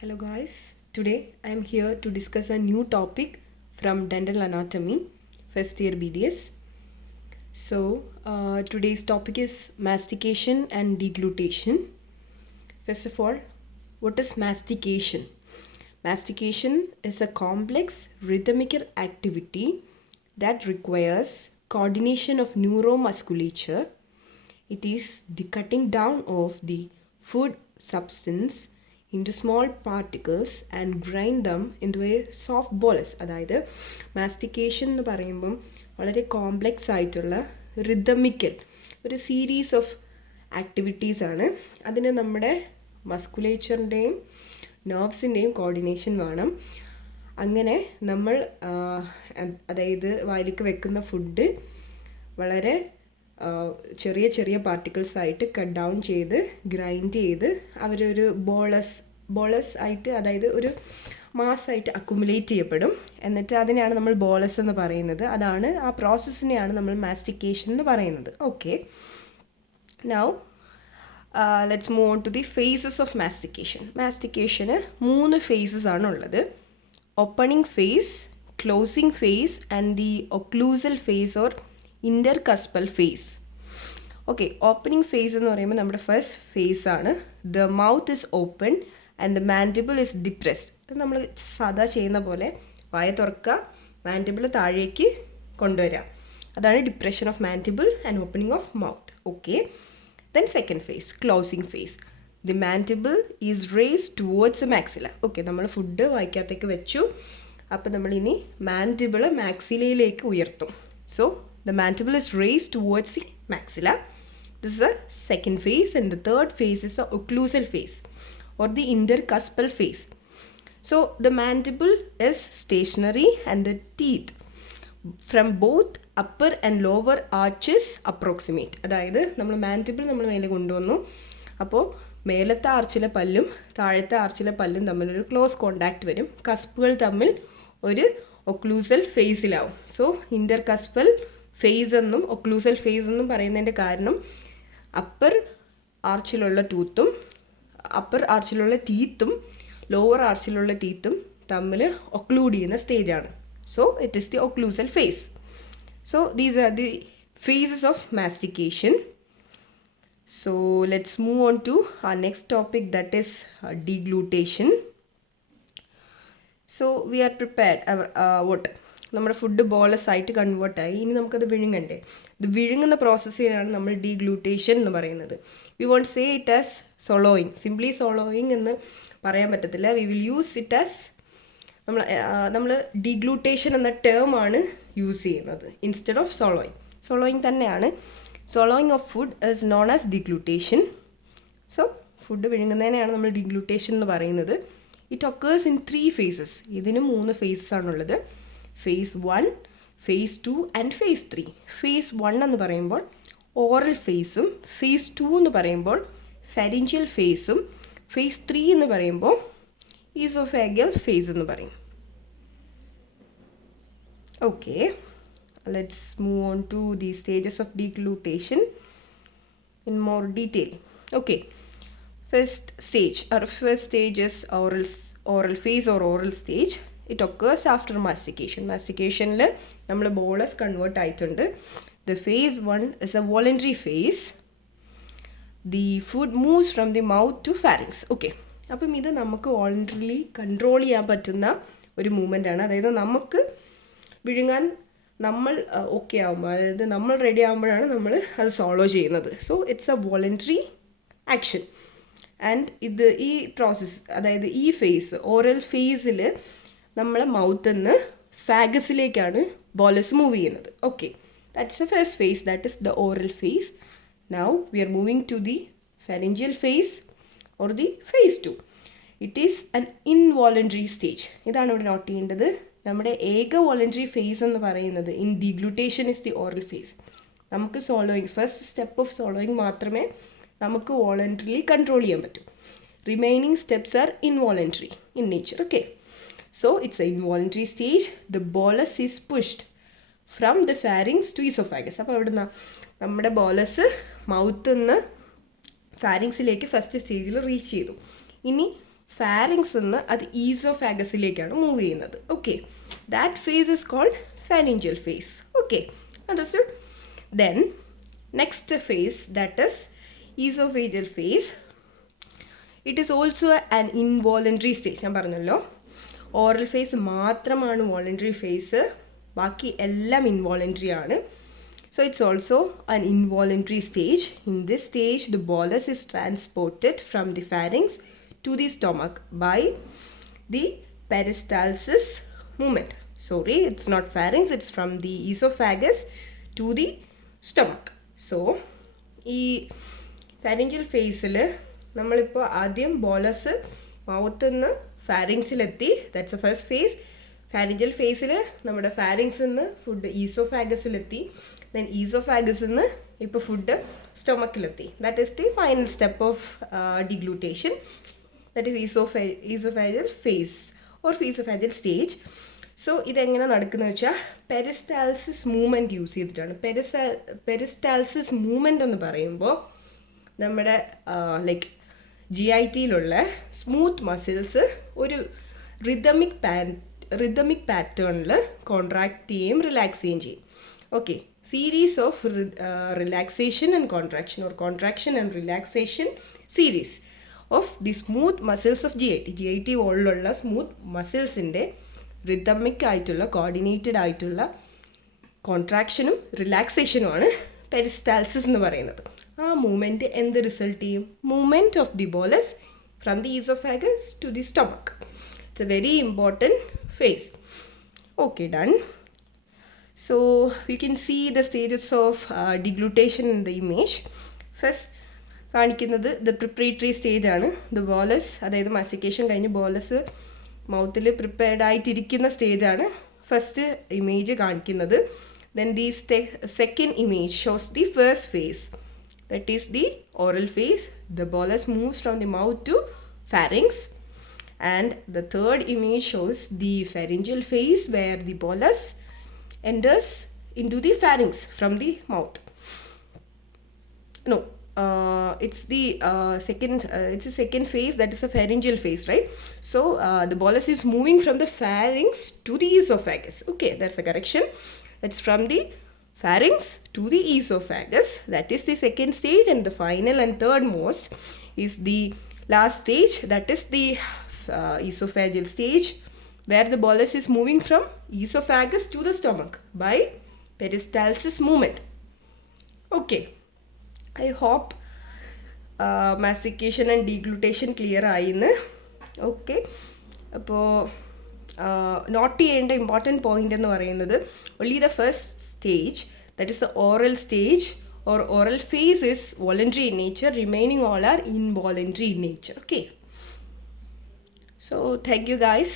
Hello guys, today I am here to discuss a new topic from Dental Anatomy, first year BDS. Today's topic is mastication and deglutition. First of all, what is mastication? Mastication is a complex rhythmical activity that requires coordination of neuromusculature. It is the cutting down of the food substance into small particles and grind them into a soft bolus. അതായത് mastication എന്ന് പറയുമ്പം വളരെ complex ആയിട്ടുള്ള റിതമിക്കൽ ഒരു series of ആക്ടിവിറ്റീസാണ്. അതിന് നമ്മുടെ മസ്കുലേച്ചറിൻ്റെയും നെർവ്സിൻ്റെയും coordination വേണം. അങ്ങനെ നമ്മൾ അതായത് വായിലേക്ക് വെക്കുന്ന ഫുഡ് വളരെ ചെറിയ ചെറിയ പാർട്ടിക്കിൾസ് ആയിട്ട് കട്ട് ഡൗൺ ചെയ്ത് ഗ്രൈൻഡ് ചെയ്ത് അവരൊരു ബോളസ് ആയിട്ട്, അതായത് ഒരു മാസ്സായിട്ട് അക്കുമുലേറ്റ് ചെയ്യപ്പെടും. എന്നിട്ട് അതിനെയാണ് നമ്മൾ ബോളസ് എന്ന് പറയുന്നത്. അതാണ് ആ പ്രോസസ്സിനെയാണ് നമ്മൾ മാസ്റ്റിക്കേഷൻ എന്ന് പറയുന്നത്. Okay, now let's move on to the phases of mastication. മാസ്റ്റിക്കേഷന് 3 ഫേസസ് ആണുള്ളത്: opening phase, closing phase and the occlusal phase or intercuspal phase. Okay, opening phase എന്ന് പറയുമ്പോൾ നമ്മുടെ ഫസ്റ്റ് ഫേസ് ആണ്. The mouth is open and the mandible is depressed. അത് നമ്മൾ സാധാ ചെയ്യുന്ന പോലെ വായ തുറക്കുക, മാൻഡിബിൾ താഴേക്ക് കൊണ്ടുവരിക. അതാണ് depression of mandible and opening of mouth. Okay, then second phase, closing phase. The mandible is raise towards maxilla. Okay, നമ്മൾ ഫുഡ് വായിക്കകത്തേക്ക് വെച്ചു. അപ്പോൾ നമ്മളിനി മാൻഡിബിൾ മാക്സിലയിലേക്ക് ഉയർത്തും. So the mandible is raised towards the maxilla. This is the second phase, and the third phase is the occlusal phase or the intercuspal phase. So the mandible is stationary and the teeth from both upper and lower arches approximate. അതായത് നമ്മൾ mandible നമ്മൾ മേലെ കൊണ്ടുവന്നു. അപ്പോൾ മേലത്തെ ആർച്ചിലെ പല്ലും താഴത്തെ ആർച്ചിലെ പല്ലും തമ്മിലൊരു ക്ലോസ് കോണ്ടാക്ട് വരും. കസ്പുകൾ തമ്മിൽ ഒരു ഒക്ലൂസൽ ഫേസിലാവും. സോ ഇൻ്റർകസ്പൽ ഫേസ് എന്നും ഒക്ലൂസൽ ഫേസ് എന്നും പറയുന്നതിൻ്റെ കാരണം അപ്പർ ആർച്ചിലുള്ള ടീത്തും ലോവർ ആർച്ചിലുള്ള ടീത്തും തമ്മിൽ ഒക്ലൂഡ് ചെയ്യുന്ന സ്റ്റേജാണ്. So it is the occlusal phase. So these are the phases of mastication. So let's move on to our next topic, that is deglutation. So we are prepared. നമ്മുടെ food bolus ആയിട്ട് കൺവേർട്ടായി. ഇനി നമുക്കത് വിഴുങ്ങണ്ടേ? ഇത് വിഴുങ്ങുന്ന പ്രോസസ്സിനാണ് നമ്മൾ deglutition എന്ന് പറയുന്നത്. We won't say it as swallowing. Simply swallowing എന്ന് പറയാൻ പറ്റത്തില്ല. We will use it as നമ്മൾ ഡീഗ്ലൂട്ടേഷൻ എന്ന ടേമാണ് യൂസ് ചെയ്യുന്നത് ഇൻസ്റ്റെഡ് ഓഫ് സോളോയിങ് തന്നെയാണ്. Swallowing of food is known as deglutition. So food വിഴുങ്ങുന്നതിനെയാണ് നമ്മൾ ഡീഗ്ലൂട്ടേഷൻ എന്ന് പറയുന്നത്. It occurs in 3 phases. ഇതിന് 3 phases ആണുള്ളത്. Phase 1, phase 2 and phase 3. Phase 1 എന്ന് പറയുമ്പോൾ ഓറൽ ഫേസും, ഫേസ് 2 എന്ന് പറയുമ്പോൾ ഫാരിഞ്ചിയൽ ഫേസും, ഫേസ് 3 എന്ന് പറയുമ്പോൾ ഈസോഫാഗൽ ഫേസ് എന്ന് പറയും. Okay, let's move on to the stages of deglutition in more detail. Okay, first stage is oral phase or oral stage. It occurs after mastication. മാസ്റ്റിക്കേഷനിൽ നമ്മൾ bolus convert ആയിട്ടുണ്ട്. The phase 1 is a voluntary phase. The food moves from the mouth to pharynx. Okay, അപ്പം ഇത് നമുക്ക് voluntarily control ചെയ്യാൻ പറ്റുന്ന ഒരു movement ആണ്. അതായത് നമുക്ക് വിഴുങ്ങാൻ നമ്മൾ ഓക്കെ ആകുമ്പോൾ, അതായത് നമ്മൾ റെഡി ആകുമ്പോഴാണ് നമ്മൾ അത് സോളോ ചെയ്യുന്നത്. So it's a voluntary action. And ഈ പ്രോസസ്സ്, അതായത് ഈ ഫേസ് ഓറൽ ഫേസിൽ നമ്മളെ മൗത്തിൽ നിന്ന് ഫാഗസിലേക്കാണ് ബോളസ് മൂവ് ചെയ്യുന്നത്. Okay, that's the first phase, that is the oral phase. Now we are moving to the pharyngeal phase or the phase 2. It is an involuntary stage. ഇതാണ് ഇവിടെ നോട്ട് ചെയ്യേണ്ടത്. നമ്മുടെ ഏക വോളണ്ടറി ഫേസ് എന്ന് പറയുന്നത് in deglutition is the oral phase. നമുക്ക് swallowing, first step of swallowing മാത്രമേ നമുക്ക് വോളണ്ടറിലി കൺട്രോൾ ചെയ്യാൻ പറ്റും. Remaining steps are involuntary in nature. Okay, so it's a involuntary stage. The bolus is pushed from the pharynx to oesophagus. അപ്പോൾ അവിടുന്ന് നമ്മുടെ bolus മൗത്തിൽ നിന്ന് ഫാരിങ്സിലേക്ക് ഫസ്റ്റ് സ്റ്റേജിൽ റീച്ച് ചെയ്തു. ഇനി ഫാരിങ്സ് നിന്ന് അത് ഈസോഫാഗസിലേക്കാണ് മൂവ് ചെയ്യുന്നത്. Okay, that phase is called pharyngeal phase. Okay, understood? Then next phase, that is esophageal phase. It is also an involuntary stage. ഞാൻ പറഞ്ഞല്ലോ, ഓറൽ ഫേസ് മാത്രമാണ് വോളണ്ടറി ഫേസ്, ബാക്കി എല്ലാം ഇൻവോളണ്ടറി ആണ്. So it's also an involuntary stage. In this stage, the bolus is transported from the pharynx to the stomach by the peristalsis movement. Sorry, it's not pharynx, it's from the esophagus to the stomach. So ഈ pharyngeal ഫേസിൽ നമ്മളിപ്പോൾ ആദ്യം bolus മൗത്തിൽ നിന്ന് ഫാരിങ്സിലെത്തി, that's a first phase. pharyngeal ഫേസിൽ നമ്മുടെ ഫാരിങ്സിൽ നിന്ന് ഫുഡ് ഈസോഫാഗസിലെത്തി, ദെൻ ഈസോഫാഗസിൽ നിന്ന് ഇപ്പോൾ ഫുഡ് സ്റ്റൊമക്കിലെത്തി. That is the final step of deglutition, that is oesophageal phase or oesophageal stage. So ഇതെങ്ങനെ നടക്കുന്നത് വെച്ചാൽ പെരിസ്റ്റാൾസിസ് മൂവ്മെൻറ്റ് യൂസ് ചെയ്തിട്ടാണ്. പെരിസ്റ്റാൾസിസ് മൂവ്മെൻറ്റ് എന്ന് പറയുമ്പോൾ നമ്മുടെ ലൈക്ക് GIT-യിലുള്ള സ്മൂത്ത് മസിൽസ് ഒരു റിതമിക് പാറ്റേണിൽ കോൺട്രാക്ട് ചെയ്യുകയും റിലാക്സ് ചെയ്യുകയും ചെയ്യും. Okay, series of relaxation and contraction or contraction and relaxation series of the smooth muscles of GIT വോളിലുള്ള സ്മൂത്ത് മസിൽസിൻ്റെ റിതമിക് ആയിട്ടുള്ള കോർഡിനേറ്റഡ് ആയിട്ടുള്ള കോൺട്രാക്ഷനും റിലാക്സേഷനുമാണ് പെരിസ്റ്റാൾസിസ് എന്ന് പറയുന്നത്. ആ മൂവ്മെൻറ്റ് എന്ത് റിസൾട്ട് ചെയ്യും? Movement of the bolus from the oesophagus to the stomach. It's a very important phase. Okay, done. So you can see the stages of deglutition in the image. First കാണിക്കുന്നത് the preparatory stage ആണ്. The bolus, അതായത് mastication കഴിഞ്ഞ് bolus മൗത്തിൽ prepared ആയിട്ടിരിക്കുന്ന സ്റ്റേജാണ് first image കാണിക്കുന്നത്. Then the second image shows the first phase, that is the oral phase. The bolus moves from the mouth to pharynx. And the third image shows the pharyngeal phase where the bolus enters into the pharynx from the mouth. No, it's the second phase, that is a pharyngeal phase, right? So the bolus is moving from the pharynx to the esophagus. Okay, that's a correction. It's from the pharynx to the esophagus. That is the second stage, and the final and third most is the last stage, that is the esophageal stage, where the bolus is moving from esophagus to the stomach by peristalsis movement. Okay, I hope mastication and deglutition clear ആയിന്ന്. Okay, അപ്പോൾ not ചെയ്യേണ്ട important point എന്ന് പറയുന്നത് only the first stage, that is the oral stage or oral phase, is voluntary in nature. Remaining all are involuntary in nature. Okay, so thank you guys.